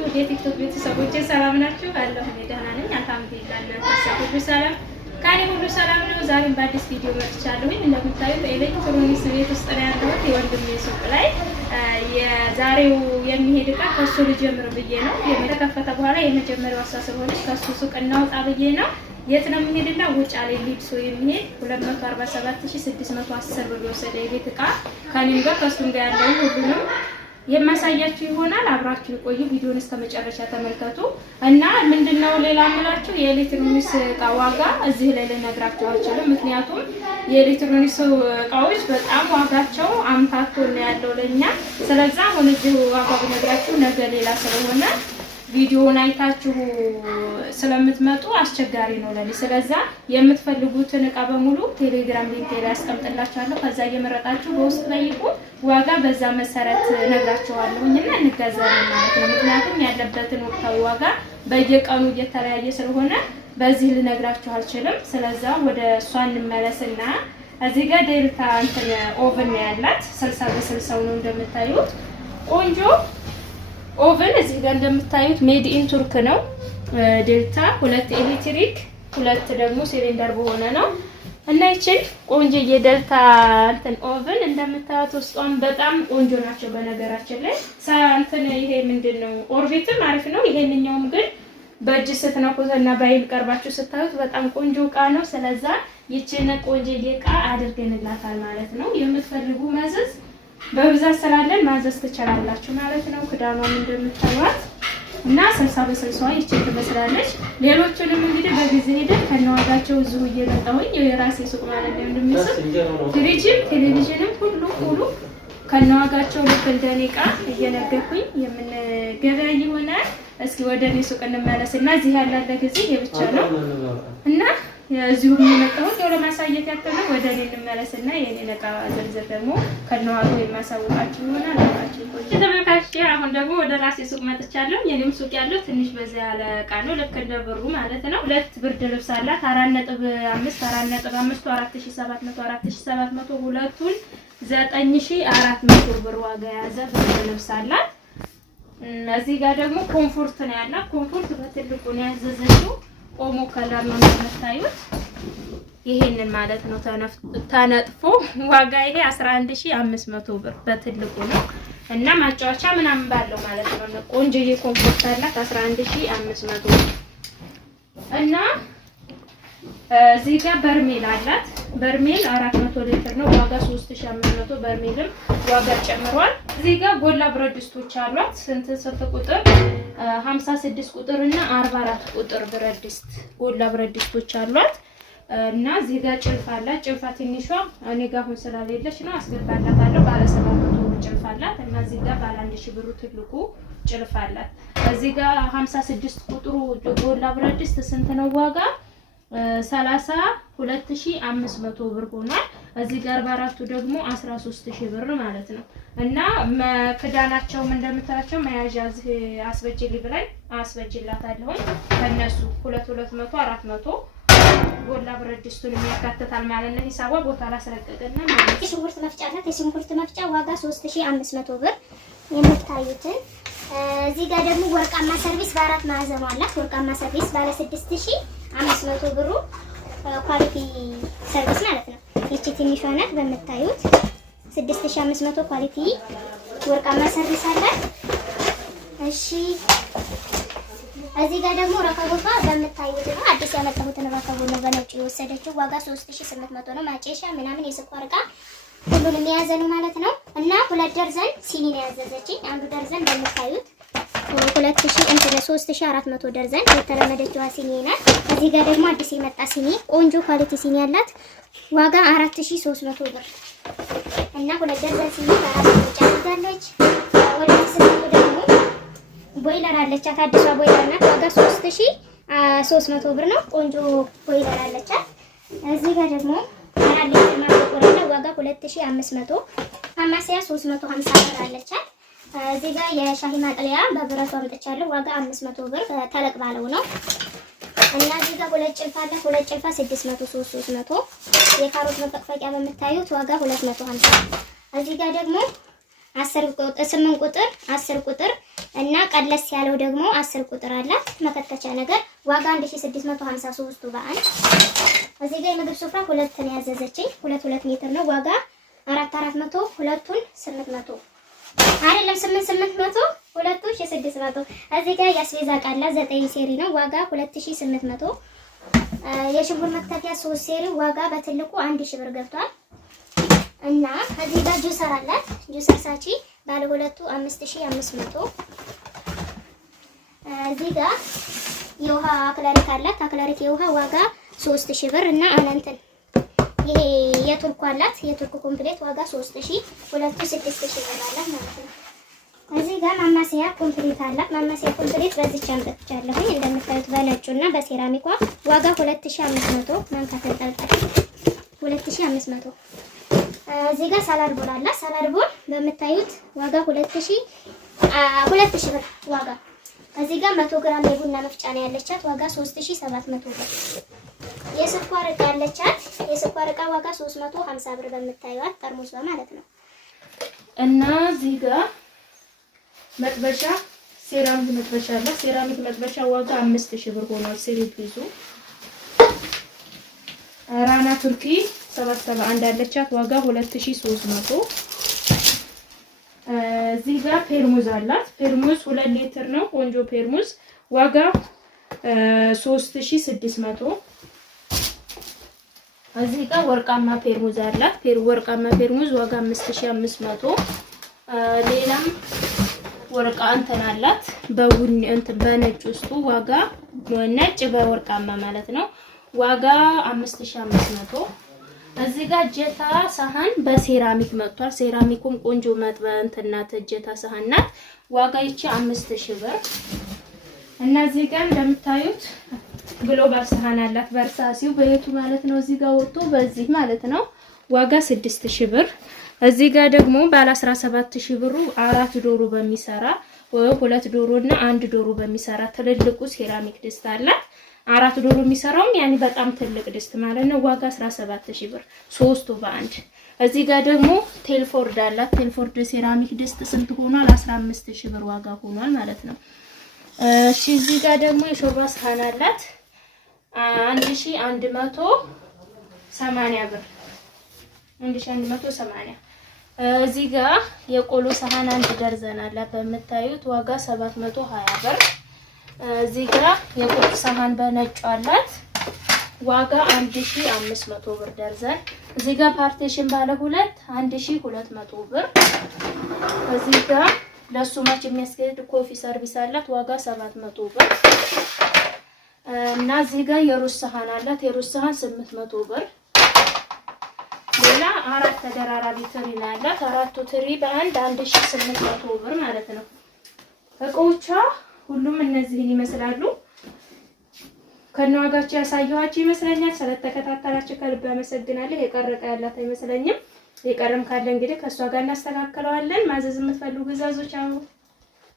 ናችሁ? የቲክቶክ ቤተሰቦቼ ሰላም ናችሁ? አለሁ እኔ ደህና ነኝ አልሐምዱሊላህ። እናንተስ ሁሉ ሰላም? ካኔ ሁሉ ሰላም ነው። ዛሬም በአዲስ ቪዲዮ መጥቻለሁ። እንደምታዩት ኤሌክትሮኒክስ ቤት ውስጥ ነው ያለሁት የወንድሜ ሱቅ ላይ። የዛሬው የሚሄድ ዕቃ ከሱ ልጀምር ብዬ ነው። የተከፈተ በኋላ የመጀመሪያው አሳ ስለሆነች ከሱ ሱቅ እናውጣ ብዬ ነው። የት ነው የሚሄድና ውጫሌ ሊብሶ የሚሄድ 247610 ብር ወሰደ የቤት ዕቃ ከኔም ጋር ከሱም ጋር ያለው ሁሉንም የማሳያችሁ ይሆናል። አብራችሁ ቆዩ፣ ቪዲዮውን እስከ መጨረሻ ተመልከቱ። እና ምንድነው ሌላ አምላችሁ የኤሌክትሮኒክስ ዕቃ ዋጋ እዚህ ላይ ልነግራችሁ አልችልም። ምክንያቱም የኤሌክትሮኒክስ ዕቃዎች በጣም ዋጋቸው አምታቶ ነው ያለው ለኛ። ስለዚህ አሁን እዚህ ዋጋ ብነግራችሁ ነገ ሌላ ስለሆነ ቪዲዮውን አይታችሁ ስለምትመጡ አስቸጋሪ ነው ለኔ። ስለዚህ የምትፈልጉትን ዕቃ በሙሉ ቴሌግራም ሊንክ ላይ አስቀምጥላችኋለሁ። ከዛ እየመረጣችሁ በውስጥ ጠይቁ፣ ዋጋ በዛ መሰረት ነግራችኋለሁኝና እንገዛለን ማለት ነው። ምክንያቱም ያለበትን ወቅታዊ ዋጋ በየቀኑ እየተለያየ ስለሆነ በዚህ ልነግራችሁ አልችልም። ስለዚህ ወደ እሷ እንመለስና እዚህ ጋር ዴልታ እንትን ኦቨን ነው ያላት 60 በ60 ነው እንደምታዩት ቆንጆ ኦቨን። እዚህ ጋር እንደምታዩት ሜድ ኢን ቱርክ ነው። ዴልታ 2 ኤሌክትሪክ 2 ደግሞ ሲሊንደር በሆነ ነው እና ይችል ቆንጆ የዴልታ እንትን ኦቨን እንደምታዩት ውስጧን በጣም ቆንጆ ናቸው። በነገራችን ላይ እንትን ይሄ ምንድነው ኦርቢትም አሪፍ ነው። ይሄንኛውም ግን በእጅ ስትነኩትና ባይል ቀርባችሁ ስታዩት በጣም ቆንጆ ዕቃ ነው። ስለዚህ ይችን ቆንጆ ዕቃ አድርገንላታል ማለት ነው። የምትፈልጉ ማዘዝ በብዛት ስላለን ማዘዝ ትችላላችሁ ማለት ነው። ክዳኗም እንደምታዩት እና 60 በ60 ይችል ትመስላለች። ሌሎቹንም እንግዲህ በጊዜ ሄደን ከነዋጋቸው እዚሁ እየመጣሁኝ የራሴ ሱቅ ማለት ነው እንደሚስል ፍሪጅም ቴሌቪዥንም ሁሉ ከነዋጋቸው ልክ እንደኔ ዕቃ እየነገርኩኝ የምንገበያ ይሆናል። እስኪ ወደ እኔ ሱቅ እንመለስና እዚህ ያላለ ጊዜ የብቻ ነው እና እዚሁ የሚመጣው ለማሳየት ያክል ነው። ወደ እኔ እንመለስና የኔን ዕቃ ዝርዝር ደግሞ ከነዋጋው የማሳውቃችሁ ይሆናል። አብራችሁ ቆዩ ተመልካቾች። አሁን ደግሞ ወደ ራሴ ሱቅ መጥቻለሁ። የኔም ሱቅ ያለው ትንሽ በዛ ያለ ዕቃ ነው፣ ልክ እንደ ብሩ ማለት ነው። 2 ብርድ ልብስ አላት 4.5 4.5 4700 4700 ሁለቱን 9400 ብር ዋጋ የያዘ ብርድ ልብስ አላት። እዚህ ጋር ደግሞ ኮምፎርት ነው ያላት። ኮምፎርት በትልቁ ነው ያዘዘችው። ኦሞ ከለር ነው የምታዩት። ይሄንን ማለት ነው ተነጥፎ ዋጋ ይሄ 11500 ብር በትልቁ ነው እና ማጫወቻ ምናምን ባለው ማለት ነው። ቆንጆ የኮምፎርት አላት 11500 እና እዚህ ጋር በርሜል አላት። በርሜል 400 ሊትር ነው ዋጋ 3500። በርሜልም ዋጋ ጨምሯል። እዚህ ጋር ጎላ ብረት ድስቶች አሏት። ስንት ቁጥር 56 ቁጥር እና 44 ቁጥር ብረት ድስት ጎላ ብረት ድስቶች አሏት። እና እዚህ ጋር ጭልፋ አላት። ጭልፋ ትንሿ እኔ ጋር አሁን ስላሌለች ነው አስገባላታለሁ። ባለ 700 ብር ጭልፋ አላት። እና እዚህ ጋር ባለ 1000 ብሩ ትልቁ ጭልፋ አላት። እዚህ ጋር 56 ቁጥሩ ጎላ ብረት ድስት ስንት ነው ዋጋ 32500 ብር ሆኗል። እዚህ ጋር ባራቱ ደግሞ 13000 ብር ማለት ነው። እና ክዳናቸውም እንደምታያቸው መያዣ እዚህ አስበጅልኝ ብላኝ አስበጅላታለሁ። ከነሱ 200 400 ጎላ ብረት ድስቱን የሚያካትታል ማለት ነው። ሂሳቧ ቦታ ላስረቀቀና ማለት የሽንኩርት መፍጫ ናት። የሽንኩርት መፍጫ ዋጋ 3500 ብር የምታዩትን። እዚህ ጋር ደግሞ ወርቃማ ሰርቪስ በአራት ማዕዘኑ አላት። ወርቃማ ሰርቪስ ባለ 6500 ብሩ ኳሊቲ ሰርቪስ ማለት ነው። ይቺ ትንሿ ናት በምታዩት 6500 ኳሊቲ ወርቃማ ሰርቪስ አላት። እሺ እዚህ ጋር ደግሞ ረከቦቷ በምታዩት ነው። አዲስ ያመጣሁትን ረከቦት ነው በነጭ የወሰደችው። ዋጋ 3800 ነው። ማጨሻ ምናምን የስኳር ዕቃ ሁሉንም የያዘ ነው ማለት ነው። እና 2 ደርዘን ሲኒ ነው ያዘዘችኝ። አንዱ ደርዘን በምታዩት 3400 ደርዘን የተለመደችዋ ሲኒ ናት። እዚህ ጋር ደግሞ አዲስ የመጣ ሲኒ ቆንጆ ኳሊቲ ሲኒ ያላት ዋጋ 4300 ብር እና 2 ደርዘን ሲኒ በራሱ ጫንታለች። ወደ ስንቱ ደግሞ ቦይለር አለቻት። አዲሷ ቦይለር ናት። ዋጋ 3300 ብር ነው። ቆንጆ ቦይለር አለቻት። እዚህ ጋር ደግሞ አራት ሊትር ማቆራረጥ ዋጋ 2500 አማሲያ 350 ብር አለቻት። እዚህ ጋር የሻሂ ማጥለያ በብረቱ አምጥቻለሁ። ዋጋ 500 ብር ተለቅ ባለው ነው። እና እዚህ ጋር 2 ጭልፋ አለ። 2 ጭልፋ 600 300 የካሮት መፈቅፈቂያ በምታዩት ዋጋ 250። እዚህ ጋር ደግሞ 8 ቁጥር 10 ቁጥር እና ቀለስ ያለው ደግሞ 10 ቁጥር አላት መከተቻ ነገር ዋጋ 1653 በአንድ። እዚህ ጋር የምግብ ስፍራ ሁለት ነው ያዘዘችኝ 2 ሜትር ነው ዋጋ 4400 ሁለቱን 800 አይደለም 800 ሁለቱን 600። እዚህ ጋር ያስቤዛ ቃላ 9 ሴሪ ነው ዋጋ 2800። የሽንኩርት መክተፊያ 3 ሴሪ ዋጋ በትልቁ 1000 ብር ገብቷል። እና እዚህ ጋር ጁሰር አላት ጁሰር ሳቺ ባለ ሁለቱ 5500። እዚህ ጋር የውሃ አክላሪት አላት አክላሪት የውሃ ዋጋ 3000 ብር እና አናንተን ይሄ የቱርኩ አላት የቱርኩ ኮምፕሌት ዋጋ 3000 ሁለቱ 6000 ብር አላት ማለት ነው። እዚህ ጋር ማማሰያ ኮምፕሌት አላት ማማሰያ ኮምፕሌት በዚህ ቻምጥቻለሁ እንደምታዩት በነጩና በሴራሚኳ ዋጋ 2500 ማንካት ተንጠልጣይ 2500። እዚህ ጋር ሳላድ ቦል አላት ሳላድ ቦል በምታዩት ዋጋ 2000 ብር ዋጋ። እዚህ ጋር 100 ግራም የቡና መፍጫ ነው ያለቻት ዋጋ 3700 ብር። የስኳር ዕቃ ያለቻት የስኳር ዕቃ ዋጋ 350 ብር በምታዩት ጠርሙስ ማለት ነው። እና እዚህ ጋር መጥበሻ ሴራሚክ መጥበሻ አለ ሴራሚክ መጥበሻ ዋጋ 5000 ብር ሆኗል። ሴሪፕሊዙ ራና ቱርኪ 771 አለቻት ዋጋ 2300። እዚህ ጋር ፔርሙዝ አላት ፔርሙዝ 2 ሊትር ነው ቆንጆ ፔርሙዝ ዋጋ 3600። እዚህ ጋር ወርቃማ ፔርሙዝ አላት ወርቃማ ፔርሙዝ ዋጋ 5500። ሌላም ወርቃ እንትን አላት በቡኒ እንትን በነጭ ውስጡ ዋጋ ነጭ በወርቃማ ማለት ነው ዋጋ 5500። እዚህ ጋር እጀታ ሳህን በሴራሚክ መጥቷል ሴራሚኩም ቆንጆ መጥበ እንትናት እጀታ ሳህን ናት ዋጋ ይቺ 5000 ብር። እና እዚህ ጋር እንደምታዩት ግሎባል ሳህን አላት በርሳሲው በየቱ ማለት ነው እዚህ ጋር ወጥቶ በዚህ ማለት ነው ዋጋ 6000 ብር። እዚህ ጋር ደግሞ ባለ 17000 ብሩ 4 ዶሮ በሚሰራ 2 ዶሮ እና 1 ዶሮ በሚሰራ ትልልቁ ሴራሚክ ድስት አላት 4 ዶሮ የሚሰራው ያኔ በጣም ትልቅ ድስት ማለት ነው ዋጋ 17000 ብር 3 በአንድ። እዚህ ጋር ደግሞ ቴልፎርድ አላት ቴልፎርድ ሴራሚክ ድስት ስንት ሆኗል 15000 ብር ዋጋ ሆኗል ማለት ነው። እሺ እዚህ ጋር ደግሞ የሾርባ ሳህን አላት 1180 ብር 1180። እዚህ ጋር የቆሎ ሳህን 1 ደርዘን አላት በመታዩት ዋጋ 720 ብር። እዚህ ጋር የቁርጥ ሳህን በነጭ አላት ዋጋ 1500 ብር ደርዘን። እዚህ ጋር ፓርቲሽን ባለ 2 1200 ብር። እዚህ ጋር ለሱ ማች የሚያስገድ ኮፊ ሰርቪስ አላት ዋጋ 700 ብር። እና እዚህ ጋር የሩዝ ሳህን አላት የሩዝ ሳህን 800 ብር። ሌላ 4 ተደራራቢ ትሪ ነው ያላት 4ቱ ትሪ በአንድ 1800 ብር ማለት ነው። እቃዎቿ ሁሉም እነዚህን ይመስላሉ። ከነዋጋቸው ያሳየኋችሁ ይመስለኛል። ስለተከታተላችሁ ከልብ አመሰግናለሁ። የቀረቀ ያላት አይመስለኝም። የቀረም ካለ እንግዲህ ከሷ ጋር እናስተካክለዋለን። ማዘዝ የምትፈልጉ ግዛዞች አሁን